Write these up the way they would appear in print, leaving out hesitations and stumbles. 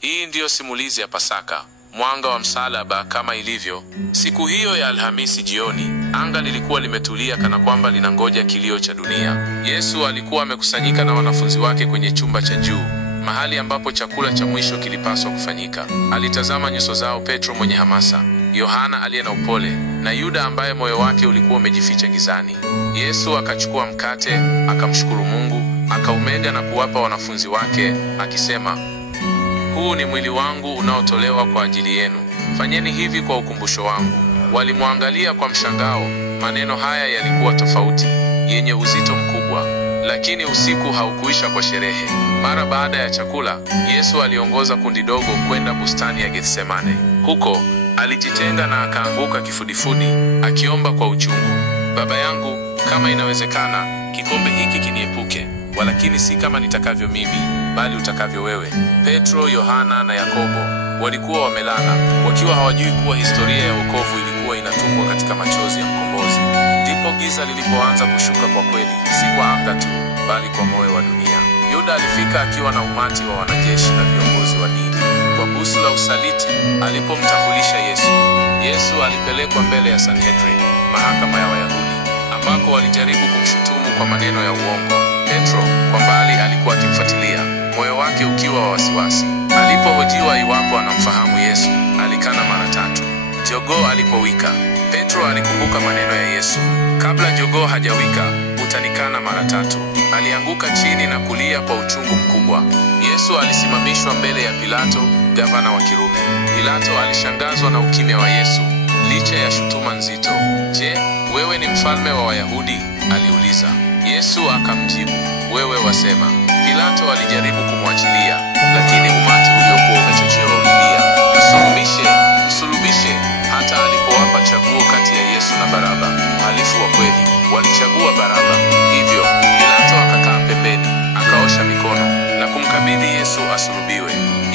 Hii ndiyo simulizi ya Pasaka, mwanga wa msalaba. Kama ilivyo siku hiyo ya Alhamisi jioni, anga lilikuwa limetulia kana kwamba linangoja kilio cha dunia. Yesu alikuwa amekusanyika na wanafunzi wake kwenye chumba cha juu, mahali ambapo chakula cha mwisho kilipaswa kufanyika. Alitazama nyuso zao: Petro mwenye hamasa, Yohana aliye na upole, na Yuda ambaye moyo wake ulikuwa umejificha gizani. Yesu akachukua mkate, akamshukuru Mungu, akaumega na kuwapa wanafunzi wake, akisema, "Huu ni mwili wangu unaotolewa kwa ajili yenu. Fanyeni hivi kwa ukumbusho wangu." Walimwangalia kwa mshangao. Maneno haya yalikuwa tofauti, yenye uzito mkubwa. Lakini usiku haukuisha kwa sherehe. Mara baada ya chakula, Yesu aliongoza kundi dogo kwenda bustani ya Gethsemane. Huko alijitenga na akaanguka kifudifudi, akiomba kwa uchungu, "Baba yangu, kama inawezekana, kikombe hiki kiniepuke, walakini si kama nitakavyo mimi, bali utakavyo wewe." Petro, Yohana na Yakobo walikuwa wamelala, wakiwa hawajui kuwa historia ya wokovu ilikuwa inatungwa katika machozi ya mkombozi. Ndipo giza lilipoanza kushuka kwa kweli, si kwa anga tu, bali kwa moyo wa dunia. Yuda alifika akiwa na umati wa wanajeshi na viongozi wa dini. Kwa busu la usaliti alipomtambulisha Yesu, Yesu alipelekwa mbele ya Sanhedrin, mahakama ya Wayahudi, ambako walijaribu kumshutumu kwa maneno ya uongo. Petro kwa mbali alikuwa akimfuatilia, moyo wake ukiwa wa wasiwasi. Alipohojiwa iwapo anamfahamu Yesu, alikana mara 3. Jogoo alipowika, Petro alikumbuka maneno ya Yesu, "Kabla jogoo hajawika, utanikana mara 3." Alianguka chini na kulia kwa uchungu mkubwa. Yesu alisimamishwa mbele ya Pilato, gavana wa Kirumi. Pilato alishangazwa na ukimya wa Yesu, licha ya shutuma nzito. "Je, wewe ni mfalme wa Wayahudi?" aliuliza. Yesu akamjibu, "Wewe wasema." Pilato alijaribu kumwachilia, lakini umati uliokuwa umechochewa ulilia, "Msulubishe, msulubishe." Hata alipowapa chaguo kati ya Yesu na Baraba, mhalifu wa kweli, walichagua Baraba. Hivyo Pilato akakaa pembeni, akaosha mikono na kumkabidhi Yesu asulubiwe.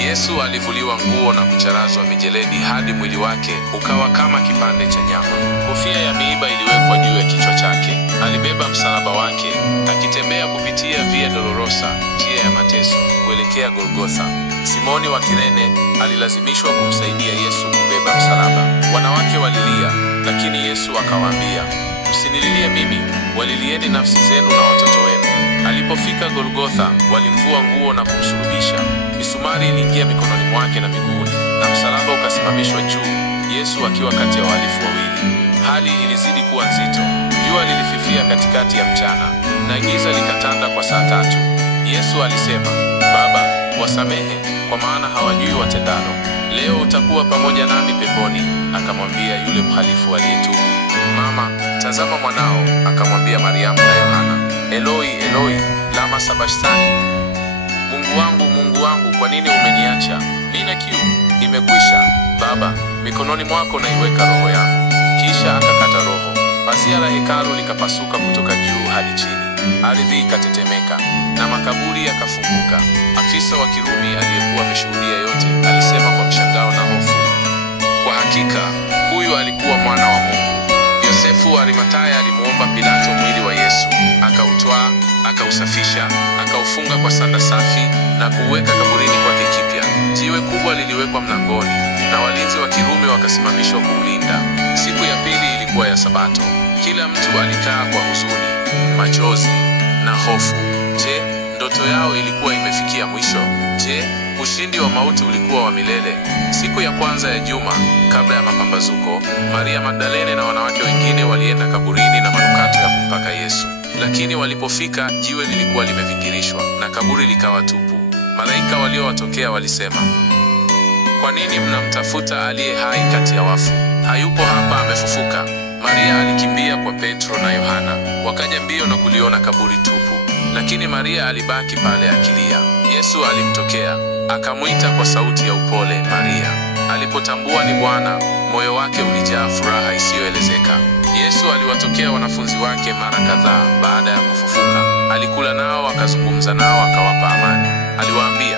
Yesu alivuliwa nguo na kucharazwa mijeledi hadi mwili wake ukawa kama kipande cha nyama. Kofia ya miiba iliwekwa juu ya kichwa chake. Alibeba msalaba wake, akitembea kupitia Via Dolorosa, njia ya mateso, kuelekea Golgotha. Simoni wa Kirene alilazimishwa kumsaidia Yesu kubeba msalaba. Wanawake walilia, lakini Yesu akawaambia, "Msinililie mimi, walilieni nafsi zenu na watoto wenu." Alipofika Golgotha, walimvua nguo na kumsulubisha. Misumari iliingia mikononi mwake na miguuni, na msalaba ukasimamishwa juu, Yesu akiwa kati ya wahalifu wawili. Hali ilizidi kuwa nzito. Jua lilififia katikati ya mchana, na giza likatanda kwa saa 3. Yesu alisema, "Baba, wasamehe, kwa maana hawajui watendalo. Leo utakuwa pamoja nami peponi." Akamwambia yule mhalifu aliyetubu, "Mama, tazama mwanao." Akamwambia Mariamu na Yohana, "Eloi, Eloi, lama sabachthani?" Mungu wangu, kwa nini umeniacha? Nina kiu, imekwisha. Baba, mikononi mwako naiweka roho yangu." Kisha akakata roho. Pazia la hekalu likapasuka kutoka juu hadi chini. Ardhi ikatetemeka na makaburi yakafunguka. Afisa wa Kirumi aliyekuwa ameshuhudia yote alisema kwa mshangao na hofu, "Kwa hakika huyu alikuwa mwana wa Mungu." Yosefu wa Arimathaya alimuomba Pilato mwili wa Yesu, akautwaa, akausafisha, akaufunga kwa sanda safi na kuuweka kaburini kwake kipya. Jiwe kubwa liliwekwa mlangoni na walinzi wa Kirumi wakasimamishwa kuulinda. Siku ya pili ilikuwa ya Sabato. Kila mtu alikaa kwa huzuni, machozi na hofu. Je, ndoto yao ilikuwa imefikia mwisho? Je, ushindi wa mauti ulikuwa wa milele? Siku ya kwanza ya juma, kabla ya mapambazuko, Maria Magdalene na wanawake wengine walienda kaburini na manukato ya kumpaka Yesu. Lakini walipofika, jiwe lilikuwa limevingirishwa na kaburi likawa tupu. Malaika waliowatokea walisema, "Kwa nini mnamtafuta aliye hai kati ya wafu? Hayupo hapa, amefufuka." Maria alikimbia kwa Petro na Yohana, wakaja mbio na kuliona kaburi tupu. Lakini Maria alibaki pale akilia. Yesu alimtokea, akamwita kwa sauti ya upole, "Maria." Alipotambua ni Bwana, moyo wake ulijaa furaha isiyoelezeka. Yesu aliwatokea wanafunzi wake mara kadhaa baada ya kufufuka. Alikula nao, akazungumza nao, akawapa amani. Aliwaambia,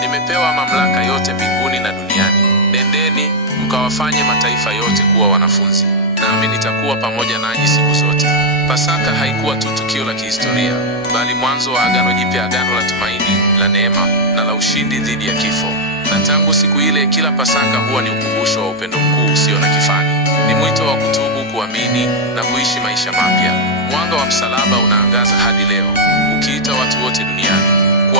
"Nimepewa mamlaka yote mbinguni na duniani. Nendeni mkawafanye mataifa yote kuwa wanafunzi, nami nitakuwa pamoja nanyi siku zote." Pasaka haikuwa tu tukio la kihistoria, bali mwanzo wa agano jipya, agano la tumaini, la neema na la ushindi dhidi ya kifo. Tangu siku ile, kila Pasaka huwa ni ukumbusho wa upendo mkuu usio na kifani. Ni mwito wa kutubu, kuamini na kuishi maisha mapya. Mwanga wa msalaba unaangaza hadi leo, ukiita watu wote duniani